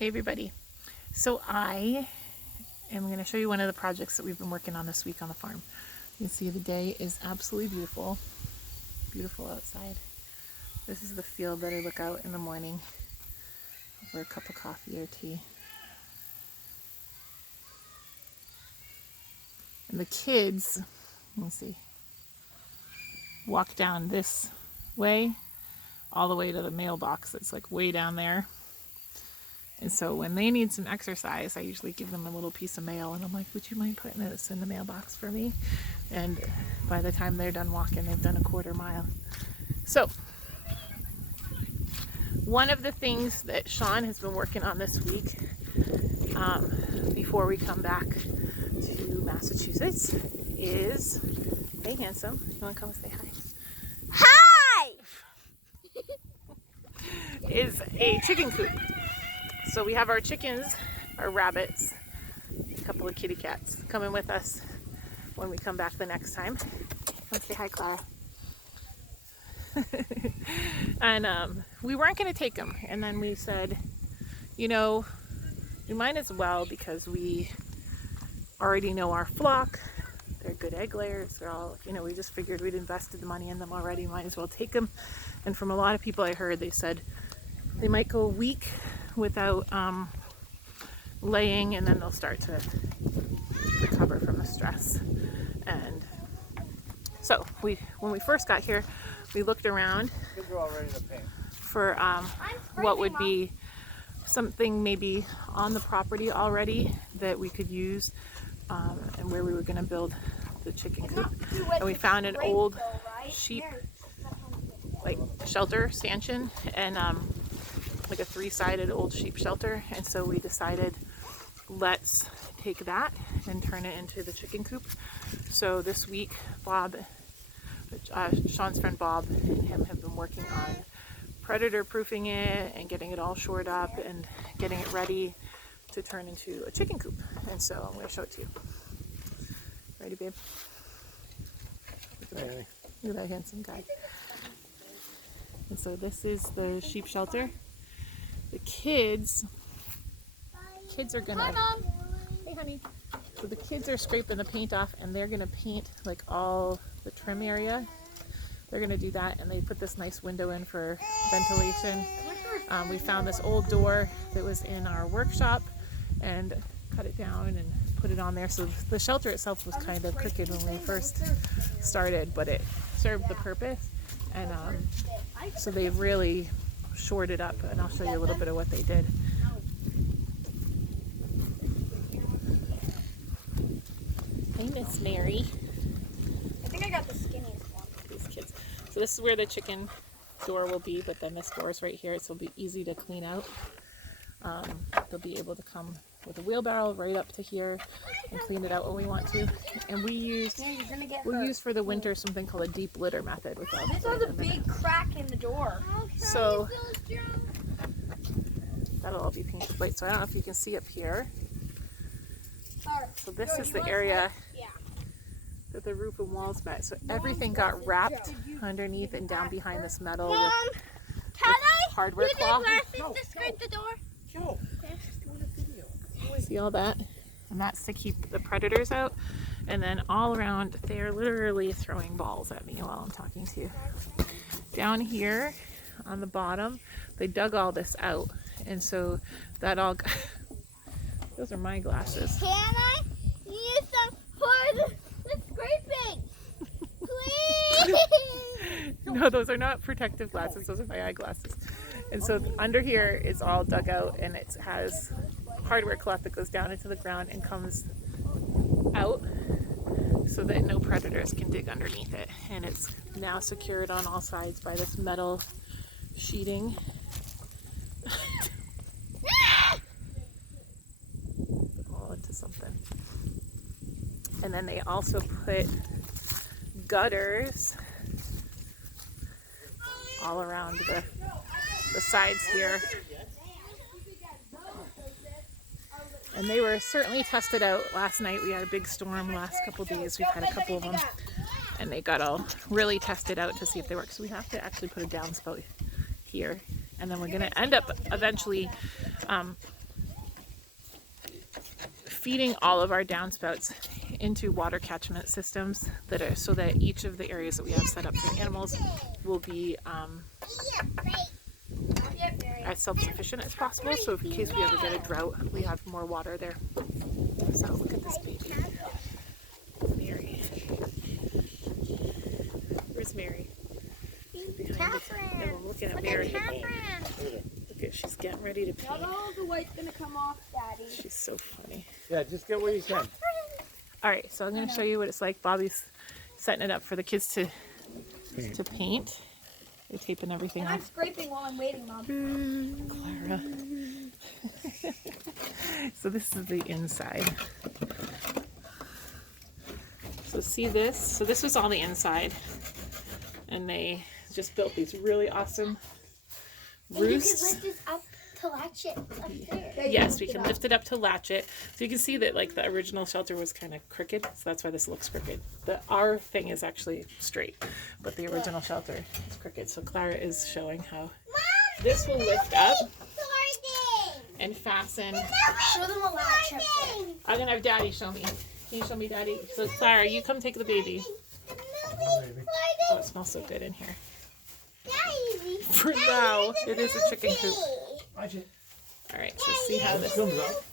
Hey everybody. So I am going to show you one of the projects that we've been working on this week on the farm. You can see the day is absolutely beautiful. Beautiful outside. This is the field that I look out in the morning over a cup of coffee or tea. And the kids, let me see, walk down this way all the way to the mailbox that's like way down there. And so when they need some exercise, I usually give them a little piece of mail and I'm like, would you mind putting this in the mailbox for me? And by the time they're done walking, they've done a quarter mile. So one of the things that Sean has been working on this week, before we come back to Massachusetts, is, hey handsome, you want to come say hi? Hi! Is a chicken coop. So we have our chickens, our rabbits, a couple of kitty cats coming with us when we come back the next time. Come say hi, Clara. And we weren't going to take them. And then we said, you know, we might as well because we already know our flock. They're good egg layers. They're all, you know, we just figured we'd invested the money in them already. Might as well take them. And from a lot of people I heard, they said they might go a week without laying, and then they'll start to recover from the stress. And so when we first got here, we looked around for what would be something maybe on the property already that we could use, and where we were going to build the chicken coop. And we found an old sheep like shelter stanchion, and like a three-sided old sheep shelter. And so we decided, let's take that and turn it into the chicken coop. So this week, Bob, Sean's friend Bob, and him have been working on predator proofing it and getting it all shored up and getting it ready to turn into a chicken coop. And so I'm going to show it to you. Ready, babe? Look at that handsome guy. And so this is the sheep shelter. The kids are gonna, hey honey. So the kids are scraping the paint off and they're gonna paint like all the trim area. They're gonna do that, and they put this nice window in for ventilation. We found this old door that was in our workshop and cut it down and put it on there. So the shelter itself was kind of crooked when we first started, but it served the purpose. And so they've really shored it up, and I'll show you a little bit of what they did. Hey, Miss Mary. I think I got the skinniest one. These kids. So this is where the chicken door will be, but then this door is right here, so it'll be easy to clean out. They'll be able to come with a wheelbarrow right up to here and clean it out when we want to. And we used for the winter something called a deep litter method with all this was a big crack in the door. So that'll all be painted white. So I don't know if you can see up here. So this is the area that the roof and walls met. So everything got wrapped underneath and down behind this metal with hardware cloth. To scrape the door? See all that? And that's to keep the predators out. And then all around, they're literally throwing balls at me while I'm talking to you. Down here on the bottom, they dug all this out. And so that all got, those are my glasses. Can I use them for the scraping? Please! No, those are not protective glasses. Those are my eyeglasses. And so under here is all dug out, and it has hardware cloth that goes down into the ground and comes out so that no predators can dig underneath it. And it's now secured on all sides by this metal sheeting. All into something. And then they also put gutters all around the sides here. And they were certainly tested out last night. We had a big storm last couple days. We've had a couple of them. And they got all really tested out to see if they work. So we have to actually put a downspout here. And then we're going to end up eventually feeding all of our downspouts into water catchment systems that are so that each of the areas that we have set up for animals will be as self-sufficient as possible. So in case we ever get a drought, we have more water there. So look at this baby, Mary. Where's Mary? Catherine. We're looking at Mary. Look at, she's getting ready to pee. No, the white's gonna come off, Daddy. She's so funny. Yeah, just get where you can. All right, so I'm going to show you what it's like. Bobby's setting it up for the kids to paint. They're taping everything And I'm off. scraping while I'm waiting, Mom. Clara. So this is the inside. So see this? So this was all the inside. And they just built these really awesome roosts. And you can lift this up to latch it up there. Yes, we can lift it up to latch it. So you can see that like the original shelter was kind of crooked, so that's why this looks crooked. Our thing is actually straight, but the original shelter is crooked. So Clara is showing how this will lift up and fasten. Show them a latch up there. I'm gonna have Daddy show me. Can you show me Daddy? So Clara, you come take the baby. Oh, it smells so good in here. For now, it is a chicken coop. Watch it. All right, so see how this. Comes up.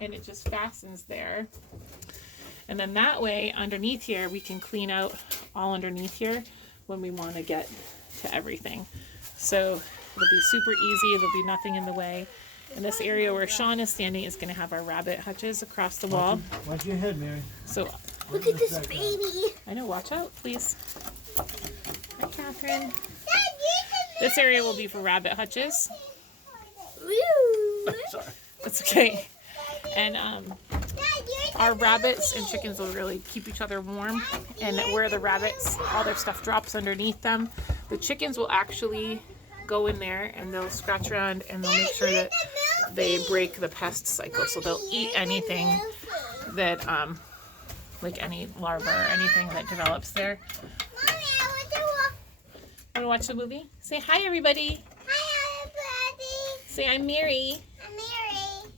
And it just fastens there. And then that way, underneath here, we can clean out all underneath here when we want to get to everything. So it'll be super easy. There'll be nothing in the way. And this area where Sean is standing is going to have our rabbit hutches across the wall. Watch your head, Mary. So Look at this baby. I know, watch out, please. Hi, Catherine. This area will be for rabbit hutches. Sorry. That's okay. And our rabbits and chickens will really keep each other warm. And where the rabbits, all their stuff drops underneath them, the chickens will actually go in there and they'll scratch around and they'll make sure that they break the pest cycle. So they'll eat anything that, like any larva or anything that develops there. Want to watch the movie? Say hi, everybody. Hi, everybody. Say I'm Mary. I'm Mary.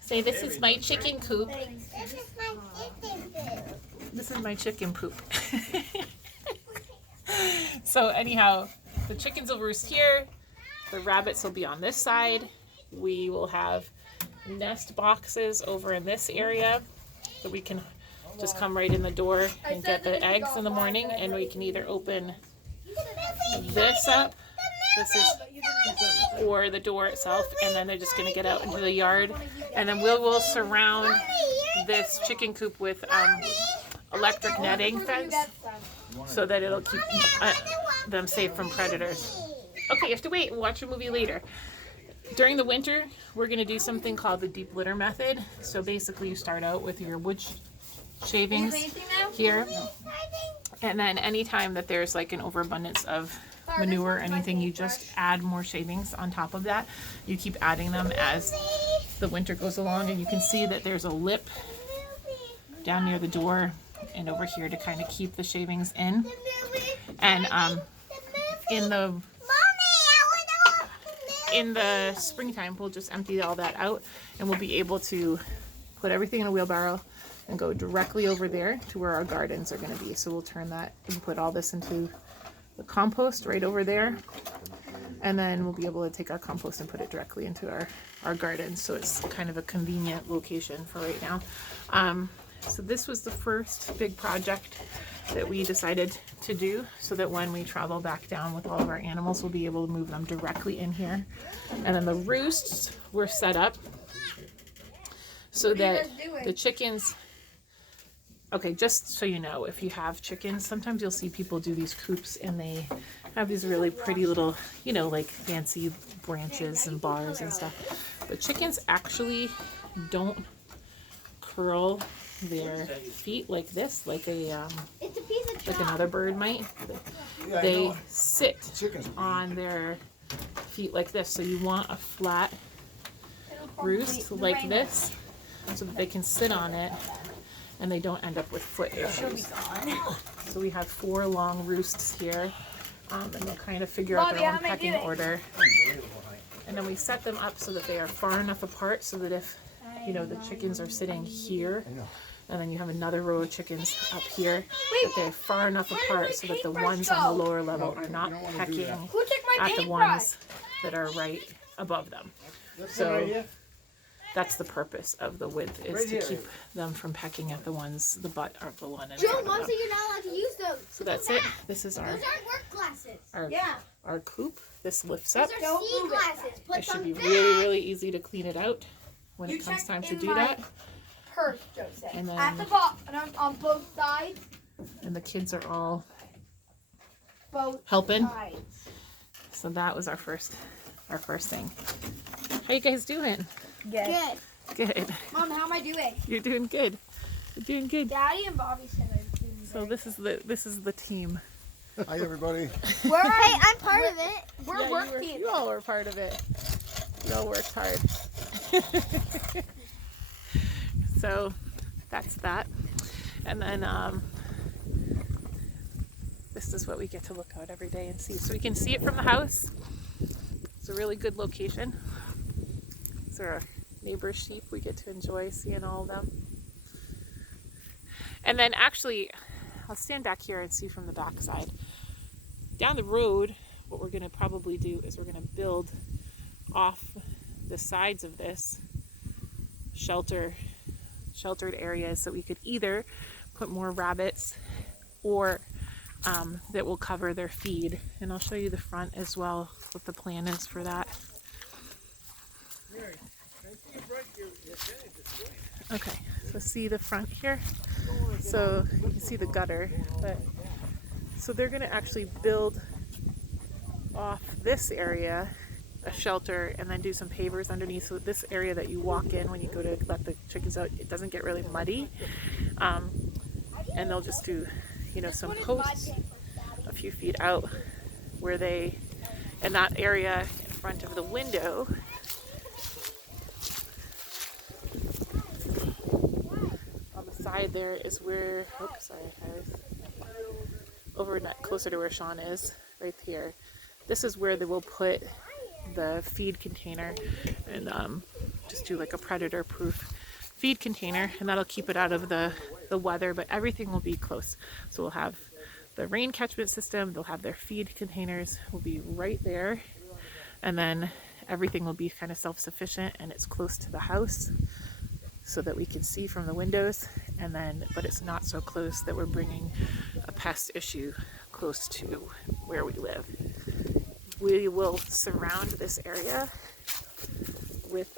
Say this is my chicken coop. This is my chicken food. This is my chicken poop. So anyhow, the chickens will roost here. The rabbits will be on this side. We will have nest boxes over in this area that we can just come right in the door and get the eggs in the morning, and we can either open this up, this is, or the door itself, and then they're just going to get out into the yard, and then we'll surround this chicken coop with electric netting fence so that it'll keep them safe from predators. Okay, you have to wait and watch a movie later. During the winter, we're going to do something called the deep litter method. So basically you start out with your wood shavings here, and then anytime that there's like an overabundance of manure or anything, you just add more shavings on top of that. You keep adding them as the winter goes along, and you can see that there's a lip down near the door and over here to kind of keep the shavings in. And in the springtime, we'll just empty all that out, and we'll be able to put everything in a wheelbarrow and go directly over there to where our gardens are going to be. So we'll turn that and put all this into the compost right over there, and then we'll be able to take our compost and put it directly into our gardens. So it's kind of a convenient location for right now. So this was the first big project that we decided to do, so that when we travel back down with all of our animals, we'll be able to move them directly in here. And then the roosts were set up so that the chickens, okay, just so you know, if you have chickens, sometimes you'll see people do these coops and they have these really pretty little, you know, like fancy branches and bars and stuff. But chickens actually don't curl their feet like this, like a like another bird might. They sit on their feet like this. So you want a flat roost like this, so that they can sit on it and they don't end up with foot issues. So we have 4 long roosts here, and they'll kind of figure out their own pecking order And then we set them up so that they are far enough apart so that if, you know, the chickens are sitting here, and then you have another row of chickens up here, that they're far enough apart so that the ones on the lower level are not pecking Who took my at the ones that are right above them. So that's the purpose of the width, is to keep them from pecking at the ones, the butt of the one in front of them. you're not allowed to use them. So that's it. This is our Those aren't work glasses. our coop. This lifts up. Those are sea glasses. Put It should them be back. really, really easy to clean it out when it comes time to do that. Purse, Joseph. And At the then, bottom, on both sides. and the kids are all Both helping. sides. So that was our first thing. How you guys doing? Good. Good. Mom, how am I doing? You're doing good. You're doing good. Daddy and Bobby said I'm doing So this is the team. Hi, everybody. We're Hey, I'm part of it. we're work team. You all were part of it. You all worked hard. So that's that. And then this is what we get to look out every day and see. So we can see it from the house. It's a really good location. These are our neighbor's sheep. We get to enjoy seeing all of them. And then actually, I'll stand back here and see from the back side. Down the road, what we're going to probably do is we're going to build off the sides of this sheltered areas, so we could either put more rabbits or that will cover their feed. And I'll show you the front as well, what the plan is for that. Okay, so see the front here? So you can see the gutter, but so they're going to actually build off this area a shelter and then do some pavers underneath, so this area that you walk in when you go to let the chickens out, it doesn't get really muddy. And they'll just do, you know, some posts a few feet out where they, in that area in front of the window, on the side there is where, oops, sorry, I was over closer to where Sean is, right here. This is where they will put the feed container and just do like a predator proof feed container, and that'll keep it out of the weather, but everything will be close. So we'll have the rain catchment system, they'll have their feed containers will be right there, and then everything will be kind of self-sufficient, and it's close to the house so that we can see from the windows, and then but it's not so close that we're bringing a pest issue close to where we live. We will surround this area with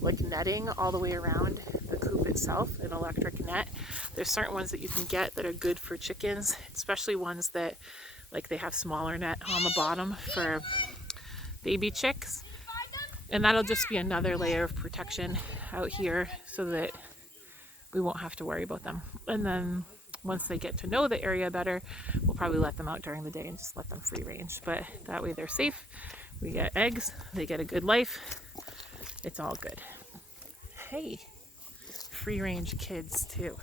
like netting all the way around the coop itself, an electric net. There's certain ones that you can get that are good for chickens, especially ones that like they have smaller net on the bottom for baby chicks. And that'll just be another layer of protection out here so that we won't have to worry about them. And then once they get to know the area better, we'll probably let them out during the day and just let them free range. But that way they're safe. We get eggs, they get a good life. It's all good. Hey, free range kids too.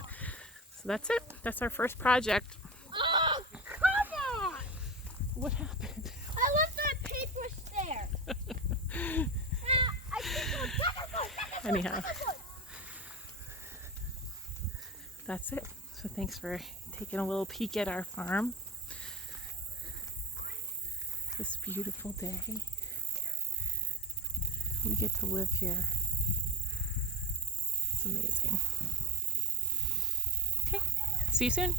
So that's it. That's our first project. Oh, come on! What happened? I left that paper there. I think Anyhow, that's it. So thanks for taking a little peek at our farm. This beautiful day. We get to live here. It's amazing. Okay, see you soon.